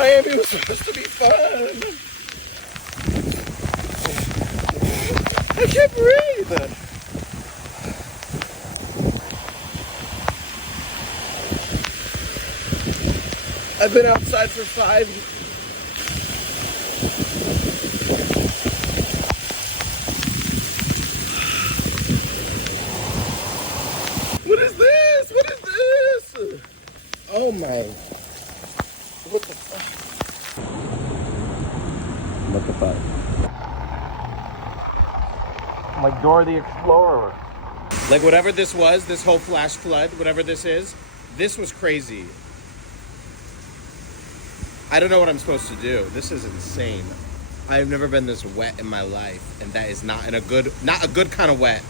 Miami was supposed to be fun. I can't breathe. I've been outside for 5 years. What is this? What is this? Oh my. What the fuck? What the fuck? I'm like Dora the Explorer. Like whatever this was, this whole flash flood, whatever this is, this was crazy. I don't know what I'm supposed to do. This is insane. I've never been this wet in my life, and that is not a good kind of wet.